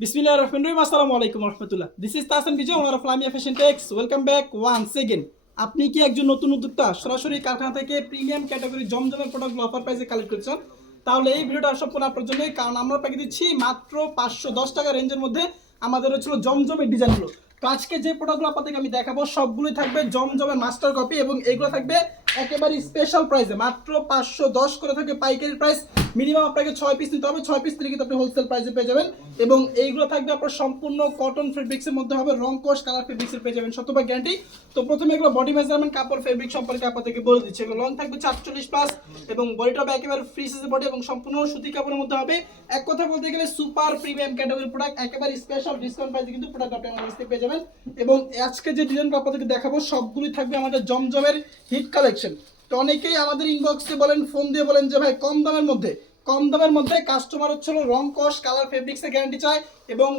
Bismillah ar-Rahman ar-Rahim. Assalamu alaikum warahmatullah. This is Tasan Vijay, owner of Lamia Fashion Techs. Welcome back once again. আপনি কি একজন নতুন উদ্যোক্তা সরাসরি কারখানা থেকে প্রিমিয়াম ক্যাটাগরি জমজমের প্রোডাক্টগুলো অফার প্রাইসে কালেক্ট করছেন? তাহলে এই ভিডিওটা সম্পূর্ণ আপনার জন্যই, কারণ আমরা প্যাকেজ দিচ্ছি মাত্র 510 টাকা রেঞ্জের মধ্যে আমাদের হচ্ছিল জমজমের ডিজাইনগুলো। তো আজকে যে প্রোডাক্টগুলো আপনাদেরকে আমি দেখাবো সবগুলোই থাকবে জমজমের মাস্টার কপি এবং এগুলো থাকবে একেবারে স্পেশাল প্রাইসে মাত্র 510 করে থাকবে পাইকারি প্রাইস। মিনিমাম আপনাকে 6 পিস নিতে হবে, 6 পিস থেকে কিন্তু আপনি হোলসেল প্রাইসে পেয়ে যাবেন। এবং এইগুলো থাকবে আপনার সম্পূর্ণ কটন ফেব্রিক্সের মধ্যে হবে, রং কোশ কালার ফেব্রিক্সের পেয়ে যাবেন শতভাগ গ্যারান্টি। তো প্রথমে এগুলো বডি মেজারমেন্ট কাপড় ফেব্রিক সম্পর্কে আপনাদেরকে বলে দিচ্ছি। এগুলো লং থাকবে ৪৪ প্লাস এবং বডিটা হবে একেবারে ফ্রি সাইজের বডি এবং সম্পূর্ণ সুতি কাপড়ের মধ্যে হবে। এক কথা বলতে গেলে সুপার প্রিমিয়াম ক্যাটাগরি প্রোডাক্ট, একেবারে স্পেশাল ডিসকাউন্ট প্রাইসে কিন্তু প্রোডাক্ট আপনি আমাদের কাছ থেকে পেয়ে যাবেন। এবং আজকে যে ডিজাইনগুলো আপনাদেরকে দেখাবো সবগুলোই থাকবে আমাদের জমজমের হিট কালেকশন। তো অনেকেই আমাদের ইনবক্সে বলেন, ফোন দিয়ে বলেন যে ভাই কম দামের মধ্যে কাস্টমার হচ্ছিল রং কস কালার ফেব্রিক্সের গ্যারান্টি চায় এবং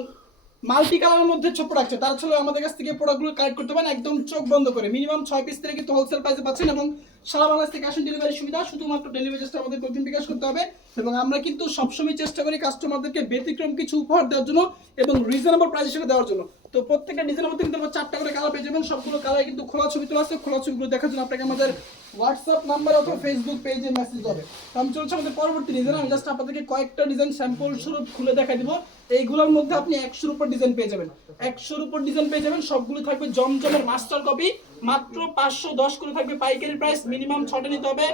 মাল্টি কালারের মধ্যে ছোট প্রোডাক্ট তারা ছিল আমাদের কাছ থেকে প্রোডাক্টগুলো কালেক্ট করতে পারেন একদম চোখ বন্ধ করে। মিনিমাম 6 পিস থেকে কিন্তু হোলসেল প্রাইসে পাচ্ছেন এবং সারা বাংলাদেশ থেকে ক্যাশ অন ডেলিভারি সুবিধা, শুধুমাত্র ডেলিভারি চার্জটা আমাদের প্রতিদিন বিকাশ করতে হবে। এবং আমরা কিন্তু সবসময় চেষ্টা করি কাস্টমারদেরকে ব্যতিক্রম কিছু উপহার দেওয়ার জন্য এবং রিজনেবল প্রাইসে সেটা দেওয়ার জন্য। তো প্রত্যেকটা ডিজাইনের মধ্যে কিন্তু আমরা 4টা করে কালার পেয়ে যাবেন। সবগুলো কালার কিন্তু খোলা ছবি তোলা আছে। খোলা ছবিগুলো দেখার জন্য আপনাকে আমাদের হোয়াটসঅ্যাপ নাম্বার অথবা ফেসবুক পেজে মেসেজ হবে। তো আমি চলছে আমাদের পরবর্তী ডিজাইন। আমি জাস্ট আপনাদেরকে কয়েকটা ডিজাইন স্যাম্পল স্বরূপ খুলে দেখা দিব। এইগুলোর মধ্যে আপনি 100-র উপর ডিজাইন পেয়ে যাবেন, 100-র উপর ডিজাইন পেয়ে যাবেন। সবগুলো থাকবে জমজমের মাস্টার কপি, মাত্র 510 করে থাকবে পাইকারি প্রাইস। মিনিমাম 6টা নিতে হবে,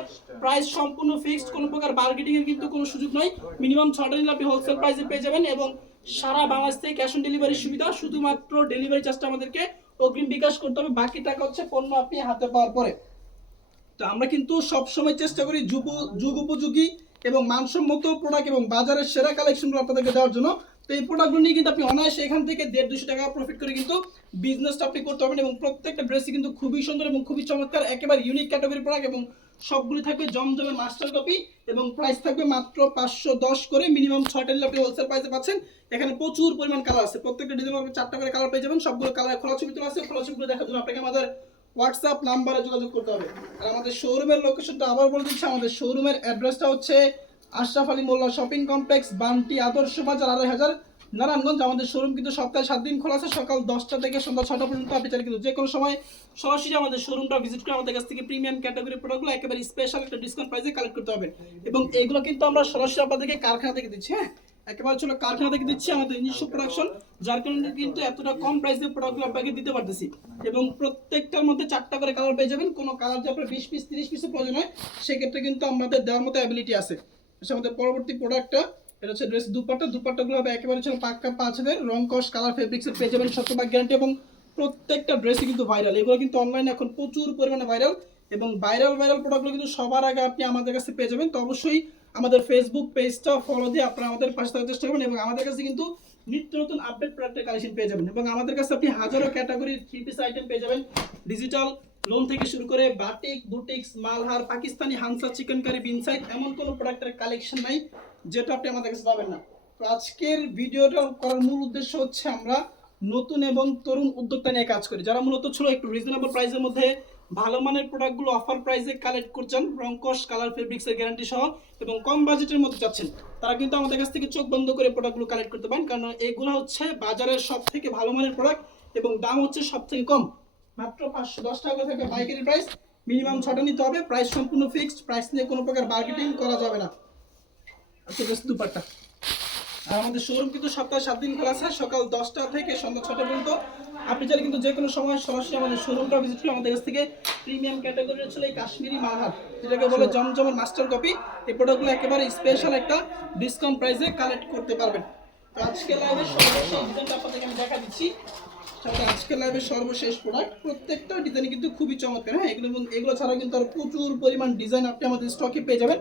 প্রাইস সম্পূর্ণ ফিক্সড, কোনো প্রকার বার্গেনিং এর কিন্তু কোনো সুযোগ নয়। মিনিমাম 6টা নিলে আপনি হোলসেল প্রাইসে পেয়ে যাবেন এবং সারা বাংলাদেশ থেকে ক্যাশ অন ডেলিভারি সুবিধা, শুধুমাত্র ডেলিভারি চার্জটা আমাদেরকে অগ্রিম বিকাশ করতে হবে, বাকি টাকা হচ্ছে পণ্য আপনি হাতে পাওয়ার পরে। তো আমরা কিন্তু সব সময় চেষ্টা করি যুগ উপযোগী এবং মানসম্মত প্রোডাক্ট এবং বাজারের সেরা কালেকশনগুলো আপনাদেরকে দেওয়ার জন্য। তো এই প্রোডাক্টগুলো নিয়ে কিন্তু আপনি অনায়াসে এখান থেকে 150-200 টাকা প্রফিট করে কিন্তু বিজনেসটা আপনি করতে পারবেন। এবং প্রত্যেকটা ড্রেসই কিন্তু খুবই সুন্দর এবং খুবই চমৎকার, একেবারে ইউনিক ক্যাটাগরি প্রোডাক্ট এবং সবগুলি থাকবে জমজমের মাস্টার কপি এবং প্রাইস থাকবে মাত্র 510 করে। মিনিমাম 6টা নিলে আপনি হোলসেল প্রাইসে পাচ্ছেন। এখানে প্রচুর পরিমাণ কালার আছে, প্রত্যেকটা ডিজাইনে আপনি 4টা করে কালার পেয়ে যাবেন। সবগুলো কালার খোলা ছবি তোলা আছে। খোলা ছবিগুলো দেখার জন্য আপনাকে আমাদের হোয়াটসঅ্যাপ নাম্বারে যোগাযোগ করতে হবে। আর আমাদের শোরুমের লোকেশনটা আবার বলে দিচ্ছি। আমাদের শোরুমের অ্যাড্রেসটা হচ্ছে আশরাফ আলী মোল্লা শপিং কমপ্লেক্স, বান্টি আদর্শ বাজার, 2.5 নারায়ণগঞ্জ। আমাদের শোরুম কিন্তু সপ্তাহে 7 দিন খোলা আছে, সকাল 10টা থেকে সন্ধ্যা 6টা পর্যন্ত। আপনি চাইলে কিন্তু যে কোনো সময় সরাসরি আমাদের শোরুমটা ভিজিট করে আমাদের কাছ থেকে প্রিমিয়াম ক্যাটাগরি প্রোডাক্টগুলো একেবারে স্পেশাল একটা ডিসকাউন্ট প্রাইসে কালেক্ট করতে হবে। এবং এইগুলো কিন্তু আমরা সরাসরি আপনাদেরকে কারখানা থেকে দিচ্ছি। হ্যাঁ, একেবারে ছিল কারখানা থেকে দিচ্ছি, আমাদের নিজস্ব প্রোডাকশন, যার কারণে কিন্তু এতটা কম প্রাইসে প্রোডাক্টগুলো আপনাকে দিতে পারতেছি। এবং প্রত্যেকটার মধ্যে 4টা করে কালার পেয়ে যাবেন। কোনো কালার যে আপনার 20 পিস 30 পিসের প্রয়োজন হয় সেক্ষেত্রে কিন্তু আমাদের দেওয়ার মতো অ্যাবিলিটি আছে। আমাদের পরবর্তী প্রোডাক্টটা এটা হচ্ছে ড্রেস দুপাট্টাগুলো হবে একেবারে ছিল পাক্কা 5 রং কস কালার ফেব্রিক্সের পেয়ে যাবেন শতভাগ গ্যারান্টি। এবং প্রত্যেকটা ড্রেসই কিন্তু ভাইরাল, এগুলো কিন্তু অনলাইনে এখন প্রচুর পরিমাণে ভাইরাল। এবং ভাইরাল প্রোডাক্টগুলো কিন্তু সবার আগে আপনি আমাদের কাছে পেয়ে যাবেন। তো অবশ্যই আমাদের ফেসবুক পেজটা ফলো দিয়ে আপনারা আমাদের পাশে থাকার চেষ্টা করবেন। এবং আমাদের কাছে কিন্তু নিত্য নতুন আপডেট প্রোডাক্টের কালেকশন পেয়ে যাবেন। এবং আমাদের কাছে আপনি হাজারো ক্যাটাগরির 3 পিস আইটেম পেয়ে যাবেন, ডিজিটাল লোন থেকে শুরু করে batik boutiques Malhar Pakistani হানসা chicken curry বিনসাইড, এমন কোনো প্রোডাক্টের কালেকশন নাই যেটা আপনি আমাদের কাছে পাবেন না। তো আজকের ভিডিওটা করার মূল উদ্দেশ্য হচ্ছে আমরা নতুন এবং তরুণ উদ্যোক্তা নিয়ে কাজ করি, যারা মূলত ছিল একটু রিজনেবল প্রাইসের মধ্যে ভালো মানের প্রোডাক্টগুলো অফার প্রাইসে কালেক্ট করছেন, রংকশ কালার ফেব্রিক্সের গ্যারান্টি সহ এবং কম বাজেটের মধ্যে যাচ্ছেন, তারা কিন্তু আমাদের কাছ থেকে চোখ বন্ধ করে প্রোডাক্টগুলো কালেক্ট করতে পারেন। কারণ এগুলো হচ্ছে বাজারের সব থেকে ভালো মানের প্রোডাক্ট এবং দাম হচ্ছে সব থেকে কম, মাত্র 510 টাকা থেকে পাইকারি প্রাইস। মিনিমাম 6টা নিতে হবে, প্রাইস সম্পূর্ণ ফিক্সড, প্রাইস নিয়ে কোনো প্রকার বার্গেনিং করা যাবে না। আচ্ছা, জাস্ট দুপাট্টা। আর আমাদের শোরুম কিন্তু সপ্তাহে 7 দিন খোলা আছে, সকাল 10টা থেকে সন্ধ্যা 6টা পর্যন্ত। আপনি চাইলে কিন্তু যে কোনো সময় সরাসরি আমাদের শোরুমটা ভিজিট করে আমাদের কাছ থেকে প্রিমিয়াম ক্যাটাগরির ছিল এই কাশ্মীরি মালহার, যেটাকে বলে জমজমের মাস্টার কপি, এই প্রোডাক্টগুলো একেবারে স্পেশাল একটা ডিসকাউন্ট প্রাইসে কালেক্ট করতে পারবেন। তো আজকে লাইভে সর্বশেষ ডিজাইনটা আপনাদেরকে আমি দেখা দিচ্ছি। আজকে লাইভের সর্বশেষ প্রোডাক্ট, প্রত্যেকটা ডিজাইন কিন্তু খুবই চমৎকার। হ্যাঁ, এগুলো ছাড়াও কিন্তু আর প্রচুর পরিমাণ ডিজাইন আপনি আমাদের স্টকে পেয়ে যাবেন।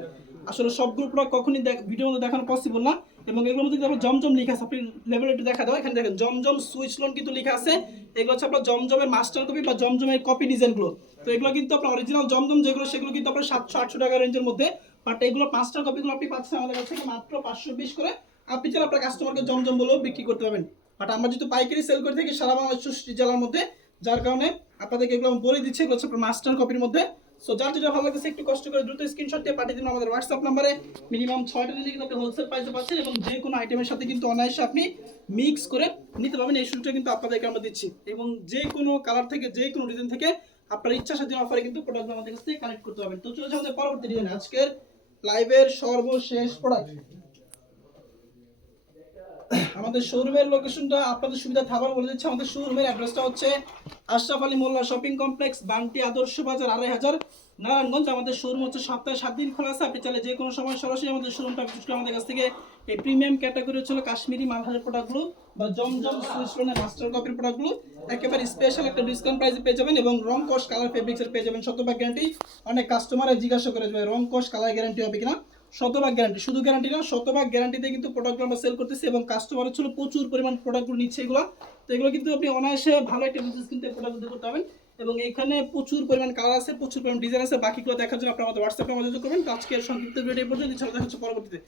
আসলে সবগুলো প্রোডাক্ট কখনই ভিডিওর মধ্যে দেখানো পসিবল না। এবং এগুলোর মধ্যে কিন্তু জমজম লেখা আছে, আপনি লেভেল একটু দেখা দাও, এখানে দেখেন জমজম সুইচ লোন কিন্তু লেখা আছে। এগুলো হচ্ছে আপনার জমজমের মাস্টার কপি বা জমজমের কপি ডিজাইনগুলো। তো এগুলো কিন্তু আপনার অরিজিনাল জমজম যেগুলো সেগুলো কিন্তু আপনার 700-800 টাকা রেঞ্জের মধ্যে, বাট এগুলো মাস্টার কপিগুলো আপনি পাচ্ছেন আমাদের কাছ থেকে মাত্র 520 করে। আপনি চাইলে আপনার কাস্টমারকে জমজম বলেও বিক্রি করতে পারবেন। বাট আমরা যেহেতু পাইকারি সেল করে থাকি সারা বাংলাদেশ 64 জেলার মধ্যে, যার কারণে আপনাদেরকে এগুলো বলে দিচ্ছি, এগুলো হচ্ছে আপনার মাস্টার কপির মধ্যে সো যার যেটা ভালো লাগছে একটু কষ্ট করে দ্রুত স্ক্রিনশট দিয়ে পাঠিয়ে দিন আমাদের হোয়াটসঅ্যাপ নাম্বারে। মিনিমাম 6টা নিলে কিন্তু আপনি হোলসেল প্রাইসে পাচ্ছেন এবং যে কোনো আইটেমের সাথে কিন্তু অনায়াসে আপনি মিক্স করে নিতে পারবেন। এই সুযোগটা কিন্তু আপনাদেরকে আমরা দিচ্ছি এবং যে কোনো কালার থেকে যে কোনো ডিজাইন থেকে আপনার ইচ্ছা স্বাধীন অফারে কিন্তু প্রোডাক্ট আমাদের কাছ থেকে কালেক্ট করতে পারবেন। তো চলে যাও আমাদের পরবর্তী ডিজাইন, আজকের লাইভের সর্বশেষ প্রোডাক্ট। আমাদের শোরুমের লোকেশনটা আপনাদের সুবিধা থাকার বলে দিচ্ছি। আমাদের শোরুমের অ্যাড্রেসটা হচ্ছে আশরাফ আলী মোল্লা শপিং কমপ্লেক্স, বান্টি আদর্শ বাজার, ২৫০০ নারায়ণগঞ্জ। আমাদের শোরুম হচ্ছে সপ্তাহে 7 দিন খোলা আছে। আপনি চাইলে যে কোনো সময় সরাসরি আমাদের শোরুমটা ভিজিট করে আমাদের কাছ থেকে এই প্রিমিয়াম ক্যাটাগরি হচ্ছিল কাশ্মীরি মালহারের প্রোডাক্টগুলো বা জমজম সুইসলনের মাস্টার কপির প্রোডাক্টগুলো একেবারে স্পেশাল একটা ডিসকাউন্ট প্রাইসে পেয়ে যাবেন এবং রং কস কালার ফেব্রিক্সের পেয়ে যাবেন শতভাগ গ্যারান্টি। অনেক কাস্টমার জিজ্ঞাসা করে যে রং কস কালার গ্যারান্টি হবে কিনা, শতভাগ গ্যারান্টি, শুধু গ্যারান্টি না শতভাগ গ্যারান্টিতে কিন্তু প্রোডাক্টগুলো আমরা সেল করতেছি এবং কাস্টমার ছিল প্রচুর পরিমাণ প্রোডাক্টগুলো নিচ্ছে এগুলো। তো এগুলো কিন্তু আপনি অনায়াসে ভালো একটা বিজনেস কিন্তু প্রোডাক্ট করতে পারবেন এবং এখানে প্রচুর পরিমাণ কালার আছে, প্রচুর পরিমাণ ডিজাইন আছে। বাকিগুলো দেখার জন্য আপনারা আমাদের হোয়াটসঅ্যাপে যোগাযোগ করবেন। তো আজকের সংক্ষিপ্ত ভিডিও পর্যন্ত ইনশাআল্লাহ দেখা হচ্ছে পরবর্তীতে।